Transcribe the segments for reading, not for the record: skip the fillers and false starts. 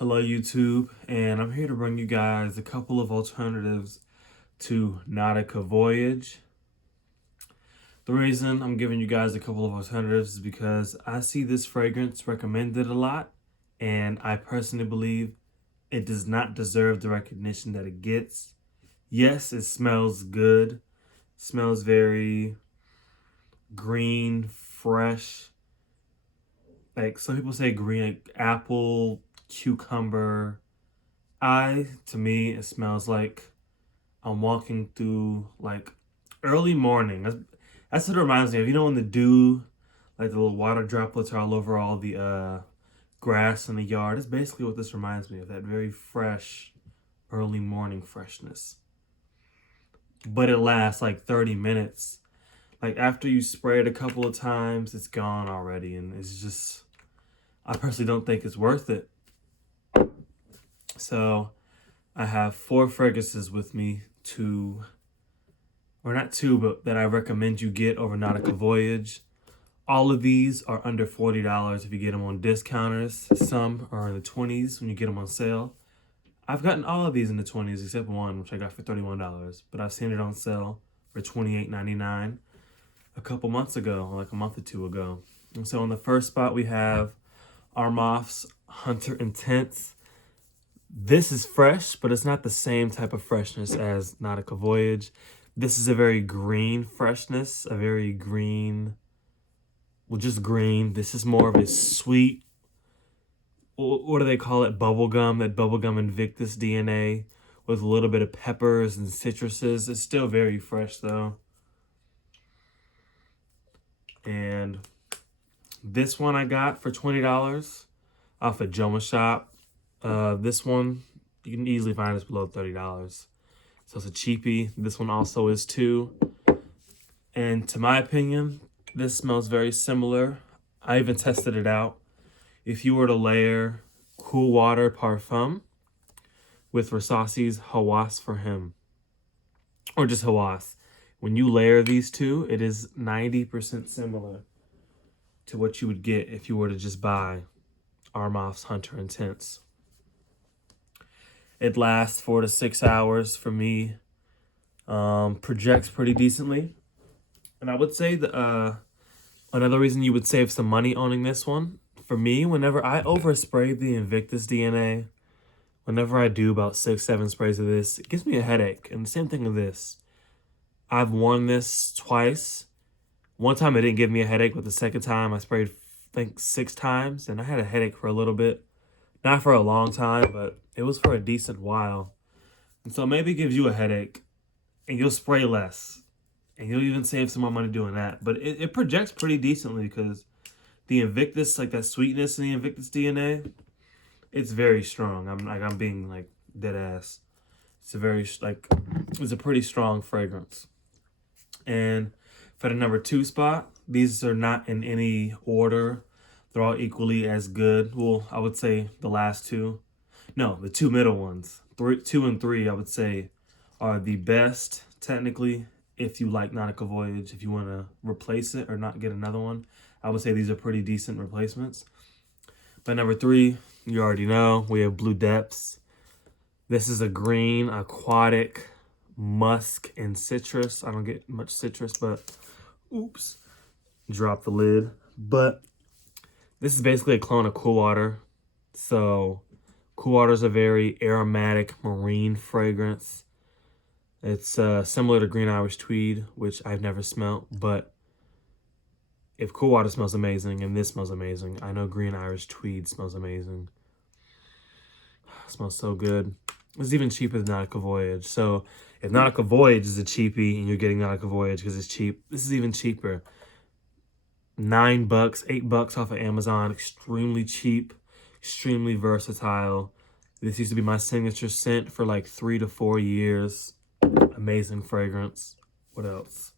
Hello YouTube, and I'm here to bring you guys a couple of alternatives to Nautica Voyage. The reason I'm giving you guys a couple of alternatives is because I see this fragrance recommended a lot, and I personally believe it does not deserve the recognition that it gets. Yes, it smells good, smells very green, fresh. Like some people say green, like apple, cucumber. To me, it smells like I'm walking through like early morning. That's what it reminds me of. You know, when the dew, like the little water droplets are all over all the grass in the yard. It's basically what this reminds me of, that very fresh, early morning freshness. But it lasts like 30 minutes. Like after you spray it a couple of times, it's gone already. And it's just, I personally don't think it's worth it. So I have 4 fragrances with me or not two, but that I recommend you get over Nautica Voyage. All of these are under $40 if you get them on discounters. Some are in the 20s when you get them on sale. I've gotten all of these in the 20s except one, which I got for $31, but I've seen it on sale for $28.99 a couple months ago, like a month or two ago. And so on the first spot, we have Armaf's Hunter Intense. This is fresh, but it's not the same type of freshness as Nautica Voyage. This is a very green freshness, a very green, well, just green. This is more of a sweet, what do they call it? Bubblegum, that bubblegum Invictus DNA with a little bit of peppers and citruses. It's still very fresh though. And this one I got for $20 off of Joma Shop. This one, you can easily find this below $30. So it's a cheapie. This one also is too. And to my opinion, this smells very similar. I even tested it out. If you were to layer Cool Water Parfum with Versace's Hawas for Him, or just Hawas, when you layer these two, it is 90% similar to what you would get if you were to just buy Armaf's Hunter Intense. It lasts 4 to 6 hours for me. Projects pretty decently. And I would say that another reason you would save some money owning this one, for me, whenever I overspray the Invictus DNA, whenever I do about 6-7 sprays of this, it gives me a headache. And the same thing with this. I've worn this twice. One time it didn't give me a headache, but the second time I sprayed, I think, 6 times, and I had a headache for a little bit. Not for a long time, but it was for a decent while. And so maybe it gives you a headache, and you'll spray less. And you'll even save some more money doing that. But it projects pretty decently because the Invictus, like that sweetness in the Invictus DNA, it's very strong. I'm being like dead ass. It's it's a pretty strong fragrance. And for the number 2 spot, these are not in any order. They're all equally as good. Well, I would say the last two. No, the 2 middle ones. 2 and 3, I would say, are the best, technically, if you like Nautica Voyage. If you want to replace it or not get another one, I would say these are pretty decent replacements. But number 3, you already know, we have Blue Depths. This is a green, aquatic, musk, and citrus. I don't get much citrus, but oops, drop the lid. But this is basically a clone of Cool Water. So Cool Water is a very aromatic marine fragrance. It's similar to Green Irish Tweed, which I've never smelled. But if Cool Water smells amazing and this smells amazing, I know Green Irish Tweed smells amazing. It smells so good. It's even cheaper than Nautica Voyage. So if Nautica Voyage is a cheapie and you're getting Nautica Voyage because it's cheap, this is even cheaper. $9, $8 off of Amazon. Extremely cheap, extremely versatile. This used to be my signature scent for like 3 to 4 years. Amazing fragrance. What else?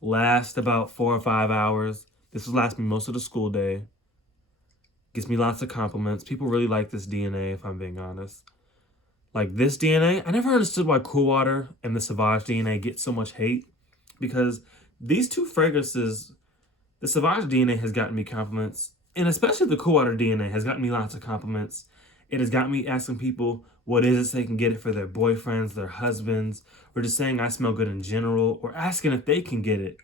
Last about 4 or 5 hours. This will last me most of the school day. Gives me lots of compliments. People really like this DNA, if I'm being honest. Like this DNA, I never understood why Cool Water and the Sauvage DNA get so much hate. Because these 2 fragrances, the Sauvage DNA has gotten me compliments, and especially the Cool Water DNA has gotten me lots of compliments. It has got me asking people what is it so they can get it for their boyfriends, their husbands, or just saying I smell good in general, or asking if they can get it.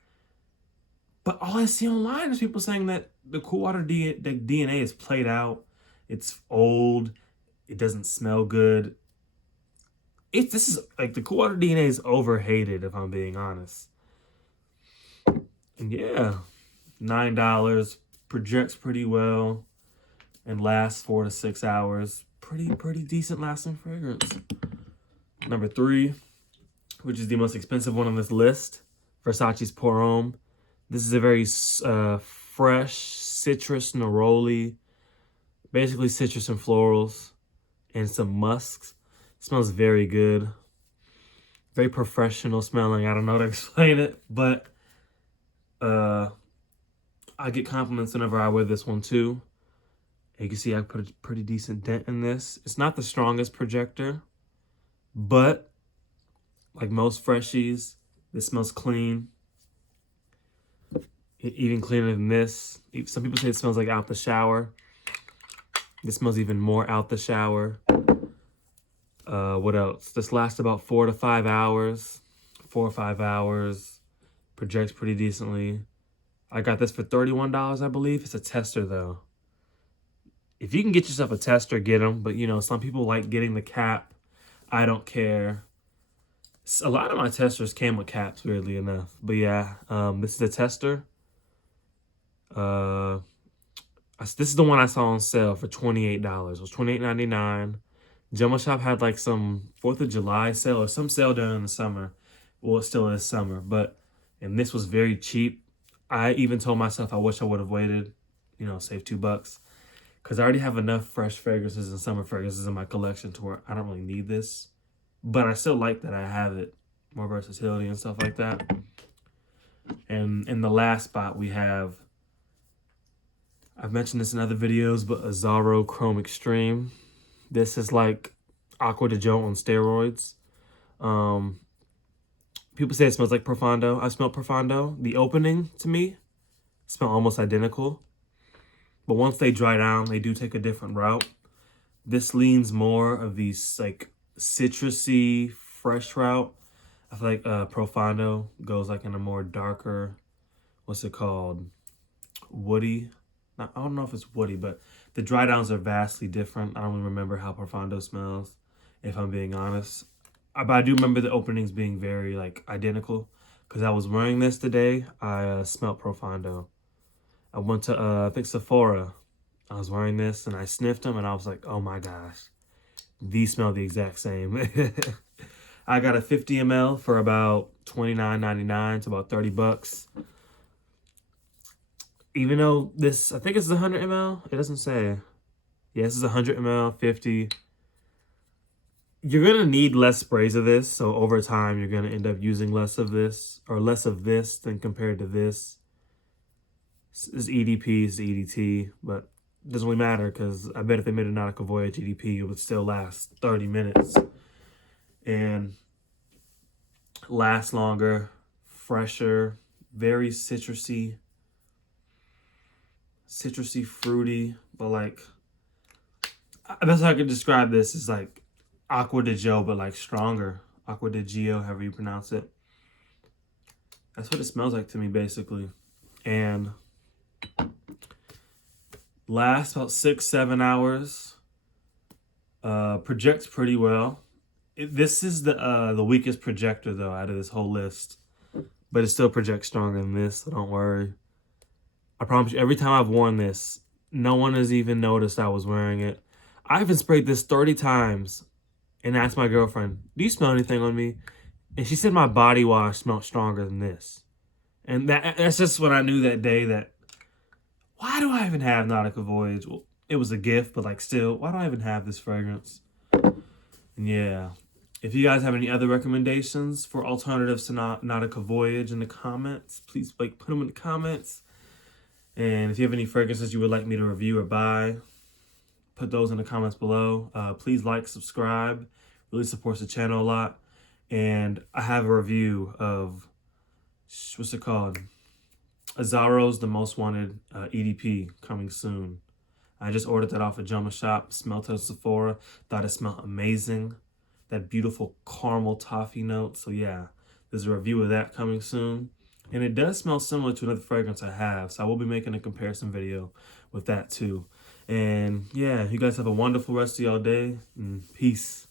But all I see online is people saying that the cool water the DNA is played out, it's old, it doesn't smell good. This is like the cool water DNA is overhated, if I'm being honest. And yeah, $9 projects pretty well and lasts 4 to 6 hours. Pretty decent lasting fragrance. Number 3, which is the most expensive one on this list, Versace's Pour Homme. This is a very fresh citrus neroli, basically citrus and florals, and some musks. It smells very good, very professional smelling. I don't know how to explain it, but I get compliments whenever I wear this one too. You can see I put a pretty decent dent in this. It's not the strongest projector, but like most freshies, this smells clean. Even cleaner than this. Some people say it smells like out the shower. This smells even more out the shower. What else? This lasts about 4 to 5 hours. 4 or 5 hours. Projects pretty decently. I got this for $31, I believe. It's a tester though. If you can get yourself a tester, get them. But, you know, some people like getting the cap. I don't care. A lot of my testers came with caps, weirdly enough. But, yeah, this is a tester. This is the one I saw on sale for $28. It was $28.99. Jumbo Shop had, like, some 4th of July sale or some sale during the summer. Well, it still is summer. And this was very cheap. I even told myself I wish I would have waited, you know, save $2. Because I already have enough fresh fragrances and summer fragrances in my collection to where I don't really need this. But I still like that I have it. More versatility and stuff like that. And in the last spot we have, I've mentioned this in other videos, but Azzaro Chrome Extreme. This is like Aqua de Joe on steroids. People say it smells like Profondo. I smelled Profondo. The opening, to me, smell almost identical. But once they dry down, they do take a different route. This leans more of these like citrusy, fresh route. I feel like Profondo goes like in a more darker, what's it called? Woody. I don't know if it's woody, but the dry downs are vastly different. I don't even remember how Profondo smells, if I'm being honest. But I do remember the openings being very like identical. Because I was wearing this today, I smelled Profondo. I went to, I think, Sephora. I was wearing this, and I sniffed them, and I was like, oh, my gosh. These smell the exact same. I got a 50 ml for about $29.99 to about $30. Even though this, I think it's 100 ml. It doesn't say. Yeah, this is 100 ml, 50. You're going to need less sprays of this, so over time, you're going to end up using less of this, or less of this than compared to this. This EDP is the EDT, but it doesn't really matter because I bet if they made a Nautica Voyage EDP, it would still last 30 minutes and last longer, fresher, very citrusy, fruity, but like, that's how I could describe this. Is like Aqua de Joe, but like stronger. Aqua de Gio, however you pronounce it. That's what it smells like to me, basically. And lasts about 6-7 hours. Projects pretty well. This is the weakest projector though out of this whole list, but it still projects stronger than this, so don't worry. I promise you, every time I've worn this, no one has even noticed I was wearing it. I even sprayed this 30 times and asked my girlfriend, do you smell anything on me? And she said my body wash smelled stronger than this. And that's just when I knew that day that, why do I even have Nautica Voyage? Well, it was a gift, but like still, why do I even have this fragrance? And yeah, if you guys have any other recommendations for alternatives to Nautica Voyage in the comments, please like put them in the comments. And if you have any fragrances you would like me to review or buy, put those in the comments below. Please like, subscribe. Really supports the channel a lot. And I have a review of, what's it called? Azzaro's The Most Wanted EDP coming soon. I just ordered that off a Jumbo Shop, smelled it at Sephora, thought it smelled amazing. That beautiful caramel toffee note. So yeah, there's a review of that coming soon. And it does smell similar to another fragrance I have, so I will be making a comparison video with that too. And yeah, you guys have a wonderful rest of y'all day, and peace.